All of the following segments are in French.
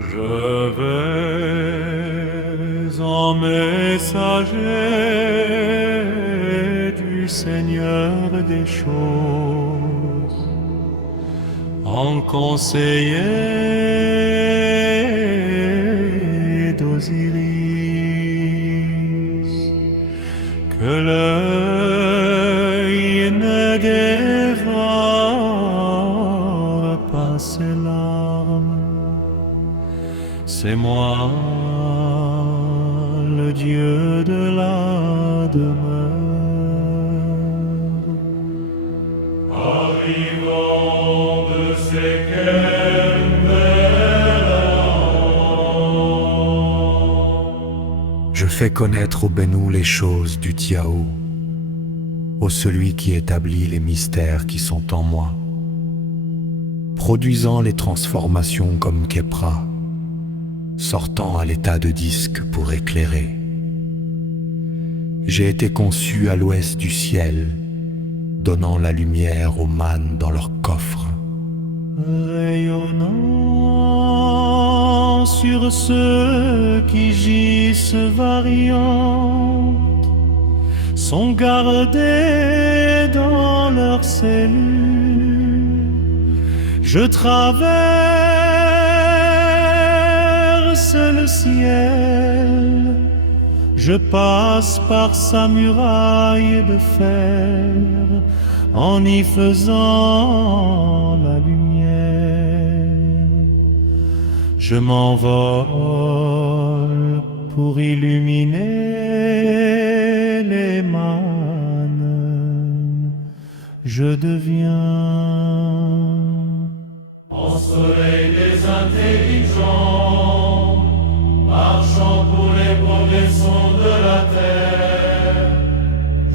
Je vais en messager du Seigneur des choses, en conseiller d'Osiris, que l'œil ne dévore pas ses larmes. C'est moi, le Dieu de la demeure. Arrivant de ces Je fais connaître au Bénou les choses du Tiao, au celui qui établit les mystères qui sont en moi, produisant les transformations comme Kepra, sortant à l'état de disque pour éclairer. J'ai été conçu à l'ouest du ciel, donnant la lumière aux mânes dans leur coffre. Rayonnant sur ceux qui gisent variantes, sont gardés dans leurs cellules. Je traverse le ciel, je passe par sa muraille de fer, en y faisant la lumière. Je m'envole pour illuminer les mânes. Je deviens soleil des intelligents, marchant pour les progressons de la terre.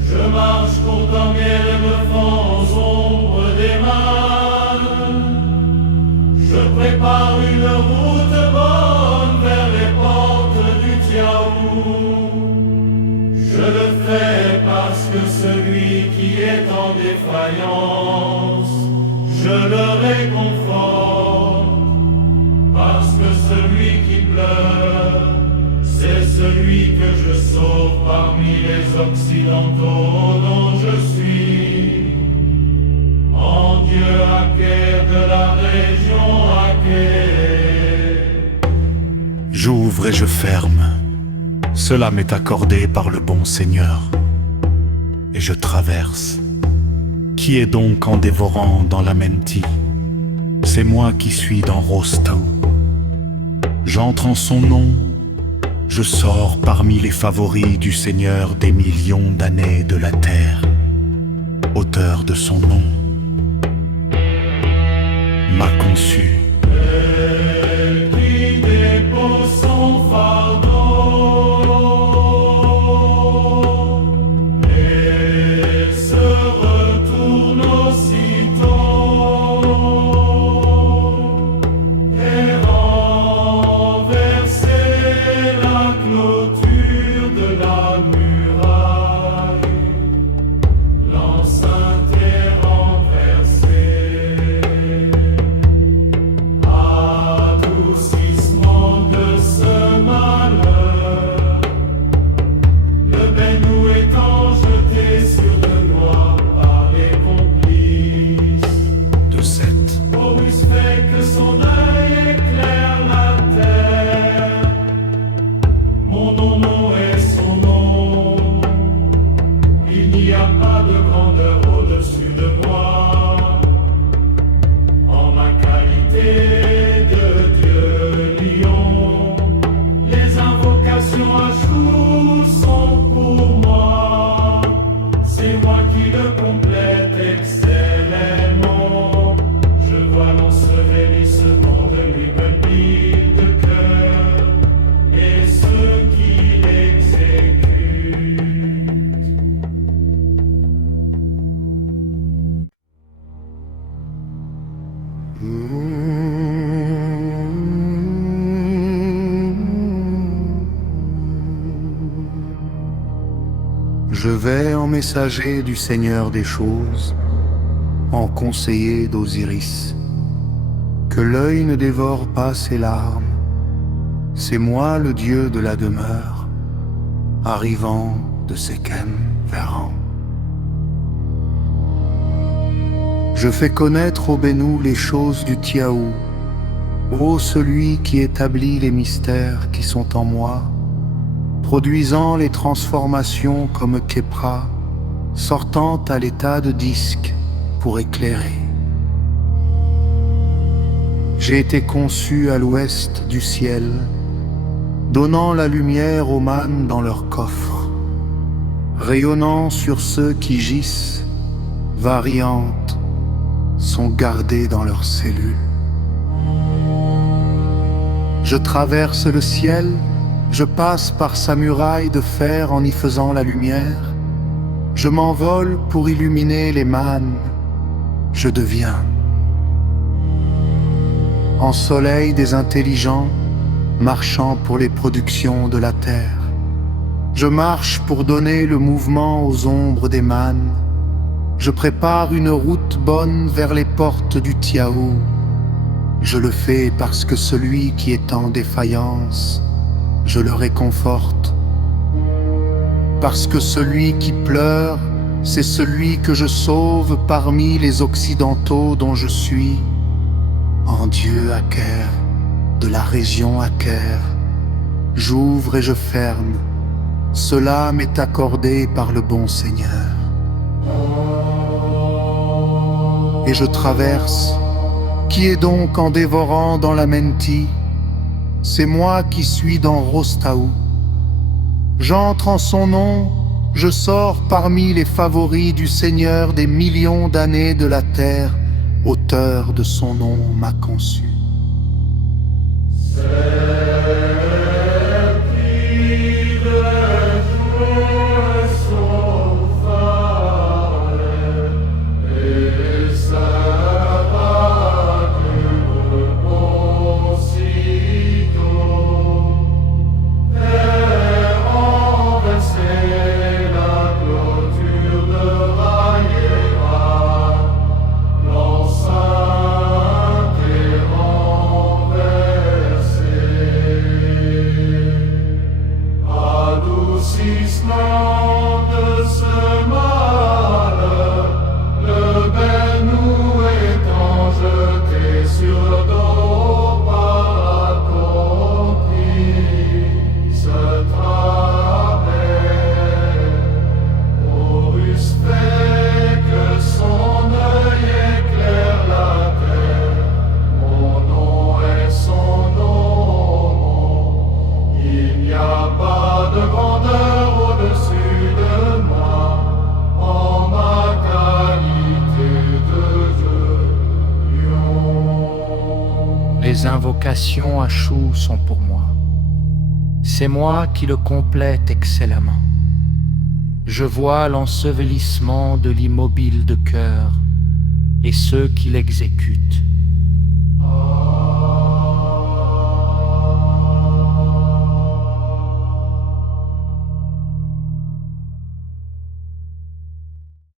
Je marche pourtant bien et me fends aux ombres des mânes. Je prépare une route bonne vers les portes du Tiao. Je le fais parce que celui qui est en défaillance, je le réconforte, parce que celui qui pleure, c'est celui que je sauve parmi les occidentaux dont je suis. En Dieu Aker de la région Aker. J'ouvre et je ferme, cela m'est accordé par le bon Seigneur, et je traverse. Qui est donc en dévorant dans la Menti? C'est moi qui suis dans Rostau. J'entre en son nom, je sors parmi les favoris du Seigneur des millions d'années de la terre, auteur de son nom, m'a conçu. Elle qui dépose son fardeau et se retourne aussitôt et renverser la clôture de la muraille. L'enceinte est renversée. Adoucissement de ce malheur, le Bénou étant jeté sur de noix par les complices. De cette Horus fait que son œil éclaire la terre. Mon nom est son nom. Il n'y a pas de grandeur au-dessus de moi. En ma qualité de Dieu lion, les invocations à jour sont pour moi. C'est moi qui le complète excellemment. Je vois l'ensevelissement de lui-même pile de cœur et ceux qui l'exécutent. Je vais en messager du Seigneur des choses, en conseiller d'Osiris, que l'œil ne dévore pas ses larmes, C'est moi le Dieu de la demeure, arrivant de Séchem vers Han. Je fais connaître au Bénou les choses du Tiaou, ô celui qui établit les mystères qui sont en moi, produisant les transformations comme Képra, sortant à l'état de disque pour éclairer. J'ai été conçu à l'ouest du ciel, donnant la lumière aux mânes dans leurs coffres, rayonnant sur ceux qui gissent, variantes, sont gardés dans leurs cellules. Je traverse le ciel, je passe par sa muraille de fer en y faisant la lumière, je m'envole pour illuminer les mânes, je deviens en soleil des intelligents, marchant pour les productions de la terre. Je marche pour donner le mouvement aux ombres des mânes. Je prépare une route bonne vers les portes du Tiaou. Je le fais parce que celui qui est en défaillance, je le réconforte. Parce que celui qui pleure, c'est celui que je sauve parmi les occidentaux dont je suis. En Dieu Aker, de la région Aker, j'ouvre et je ferme, cela m'est accordé par le bon Seigneur. Et je traverse, qui est donc en dévorant dans la Menti? C'est moi qui suis dans Rostaou. J'entre en son nom, je sors parmi les favoris du Seigneur des millions d'années de la terre, auteur de son nom m'a conçu. De ce malheur, le Bénou étant jeté sur le dos par accompli ce travers, Horus fait que son œil éclaire la terre, mon nom est son nom, il n'y a pas de grandeur au-dessus de moi, en ma qualité de lion. Les invocations à Chou sont pour moi. C'est moi qui le complète excellemment. Je vois l'ensevelissement de l'immobile de cœur et ceux qui l'exécutent.